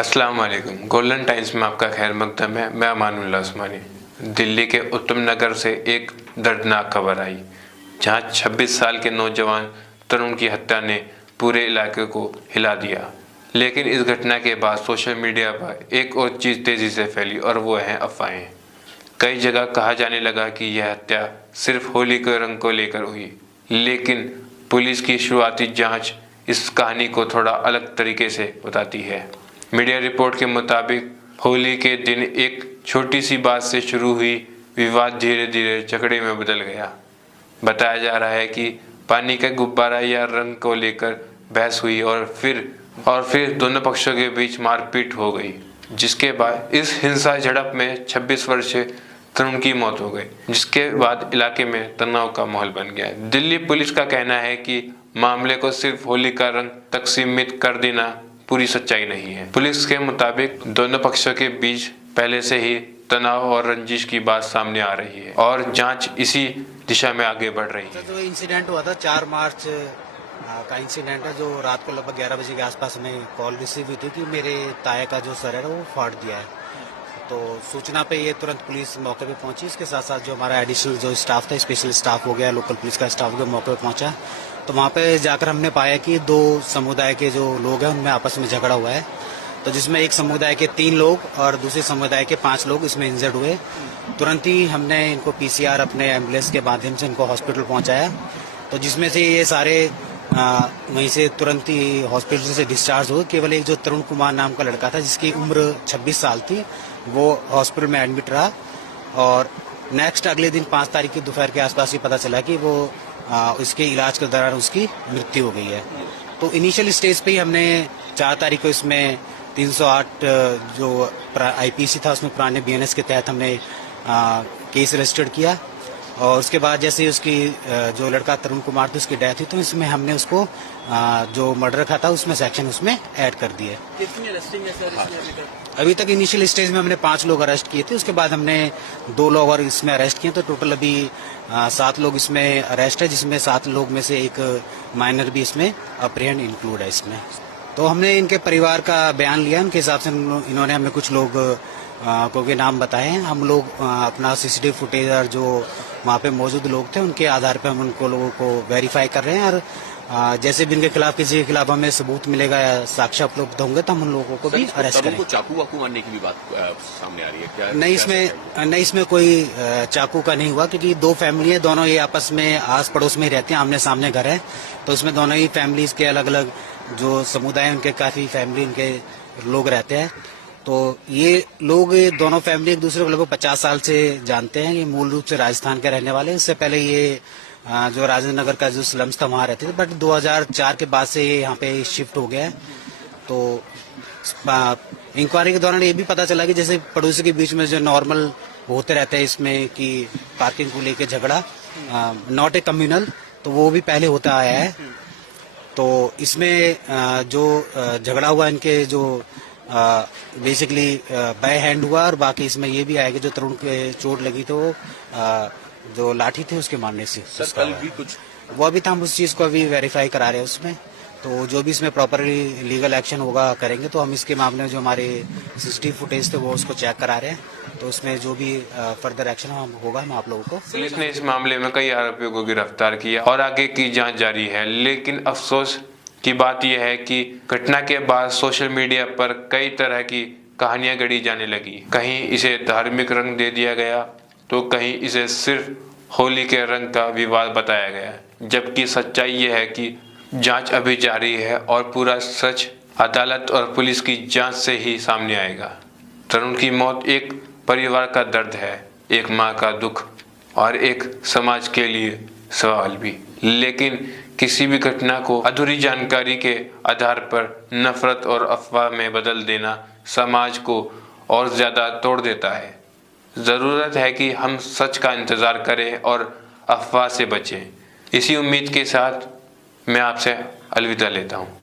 अस्सलाम वालेकुम। Golden times में आपका खैर मकदम है। मैं अमानुल्लाह उस्मानी। दिल्ली के उत्तम नगर से एक दर्दनाक खबर आई, जहां 26 साल के नौजवान तरुण की हत्या ने पूरे इलाके को हिला दिया। लेकिन इस घटना के बाद सोशल मीडिया पर एक और चीज़ तेज़ी से फैली और वो है अफवाहें। कई जगह कहा जाने लगा कि यह हत्या सिर्फ होली के रंग को लेकर हुई, लेकिन पुलिस की शुरुआती जांच इस कहानी को थोड़ा अलग तरीके से बताती है। मीडिया रिपोर्ट के मुताबिक होली के दिन एक छोटी सी बात से शुरू हुई विवाद धीरे धीरे झगड़े में बदल गया। बताया जा रहा है कि पानी का गुब्बारा या रंग को लेकर बहस हुई और फिर दोनों पक्षों के बीच मारपीट हो गई, जिसके बाद इस हिंसा झड़प में 26 वर्षीय तरुण की मौत हो गई, जिसके बाद इलाके में तनाव का माहौल बन गया। दिल्ली पुलिस का कहना है कि मामले को सिर्फ होली का रंग तक सीमित कर देना पूरी सच्चाई नहीं है। पुलिस के मुताबिक दोनों पक्षों के बीच पहले से ही तनाव और रंजिश की बात सामने आ रही है और जांच इसी दिशा में आगे बढ़ रही है। जो इंसिडेंट हुआ था 4 मार्च का इंसिडेंट है, जो रात को लगभग 11 बजे के आसपास हमें कॉल रिसीव हुई थी कि मेरे ताया का जो सर है वो फाड़ दिया है। तो सूचना पे ये तुरंत पुलिस मौके पे पहुंची। इसके साथ साथ जो हमारा एडिशनल जो स्टाफ था, स्पेशल स्टाफ हो गया, लोकल पुलिस का स्टाफ हो गया, मौके पे पहुंचा। तो वहाँ पे जाकर हमने पाया कि 2 समुदाय के जो लोग हैं उनमें आपस में झगड़ा हुआ है। तो जिसमें एक समुदाय के 3 लोग और दूसरे समुदाय के 5 लोग इसमें इंजर्ड हुए। तुरंत ही हमने इनको पीसीआर अपने एम्बुलेंस के माध्यम से इनको हॉस्पिटल पहुंचाया। तो जिसमें से ये सारे वहीं से तुरंत ही हॉस्पिटल से डिस्चार्ज हुए। केवल एक जो तरुण कुमार नाम का लड़का था जिसकी उम्र 26 साल थी, वो हॉस्पिटल में एडमिट रहा। और नेक्स्ट अगले दिन 5 तारीख की दोपहर के आसपास ही पता चला कि वो इसके इलाज के दौरान उसकी मृत्यु हो गई है। तो इनिशियल स्टेज पे ही हमने 4 तारीख को इसमें 308 जो आईपीसी था उसमें पुराने बीएनएस के तहत हमने केस रजिस्टर्ड किया। और उसके बाद जैसे उसकी जो लड़का तरुण कुमार था उसकी डेथ हुई, तो इसमें हमने उसको जो मर्डर का था उसमें सेक्शन उसमें ऐड कर दिए। अभी तक इनिशियल स्टेज में हमने 5 लोग अरेस्ट किए थे। उसके बाद हमने 2 लोग और इसमें अरेस्ट किए। तो टोटल अभी 7 लोग इसमें अरेस्ट है, जिसमें 7 लोग में से एक माइनर भी इसमें अप्रिहेंड इंक्लूड है इसमें। तो हमने इनके परिवार का बयान लिया। उनके हिसाब से इन्होंने हमें कुछ लोग को के नाम बताए हैं। हम लोग अपना सीसीटीवी फुटेज और जो वहाँ पे मौजूद लोग थे उनके आधार पे हम उनको लोगों को वेरीफाई कर रहे हैं। और जैसे भी इनके खिलाफ किसी के खिलाफ हमें सबूत मिलेगा या साक्ष्य उपलब्ध होंगे तो हम उन लोगों को भी अरेस्ट करेंगे। चाकू वाकू मारने की भी बात सामने आ रही है क्या? नहीं, इसमें कोई चाकू का नहीं हुआ, क्योंकि 2 फैमिली है, दोनों ये आपस में आस पड़ोस में रहते हैं, आमने सामने घर है। तो उसमें दोनों ही फैमिलीज के अलग अलग जो समुदाय उनके काफी फैमिली उनके लोग रहते हैं। तो ये लोग दोनों फैमिली एक दूसरे को लगभग 50 साल से जानते हैं। ये मूल रूप से राजस्थान के रहने वाले हैं। इससे पहले ये जो राजेंद्र नगर का जो स्लम्स था वहाँ रहते थे, बट 2004 के बाद से ये यहाँ पे शिफ्ट हो गया है। तो इंक्वायरी के दौरान ये भी पता चला कि जैसे पड़ोसी के बीच में जो नॉर्मल होते रहते हैं इसमें कि पार्किंग को लेकर झगड़ा, नॉट ए कम्युनल, तो वो भी पहले होता आया है। तो इसमें जो झगड़ा हुआ इनके जो बेसिकली बाय हैंड हुआ, और बाकी इसमें ये भी आया कि जो तरुण के चोट लगी तो जो लाठी थी उसके मारने से कल भी कुछ वो अभी हम उस चीज को अभी वेरीफाई करा रहे हैं उसमें। तो जो भी इसमें प्रॉपरली लीगल एक्शन होगा करेंगे। तो हम इसके मामले में जो हमारे सीसीटीवी फुटेज थे वो उसको चेक करा रहे हैं। तो उसमें जो भी फर्दर एक्शन होगा हम आप लोगों को। पुलिस ने इस मामले में कई आरोपियों को गिरफ्तार किया और आगे की जांच जारी है। लेकिन अफसोस की बात यह है कि घटना के बाद सोशल मीडिया पर कई तरह की कहानियां गढ़ी जाने लगी। कहीं इसे धार्मिक रंग दे दिया गया तो कहीं इसे सिर्फ होली के रंग का विवाद बताया गया, जबकि सच्चाई यह है कि जांच अभी जारी है और पूरा सच अदालत और पुलिस की जांच से ही सामने आएगा। तरुण की मौत एक परिवार का दर्द है, एक माँ का दुख और एक समाज के लिए सवाल भी। लेकिन किसी भी घटना को अधूरी जानकारी के आधार पर नफरत और अफवाह में बदल देना समाज को और ज्यादा तोड़ देता है। जरूरत है कि हम सच का इंतजार करें और अफवाह से बचें। इसी उम्मीद के साथ मैं आपसे अलविदा लेता हूँ।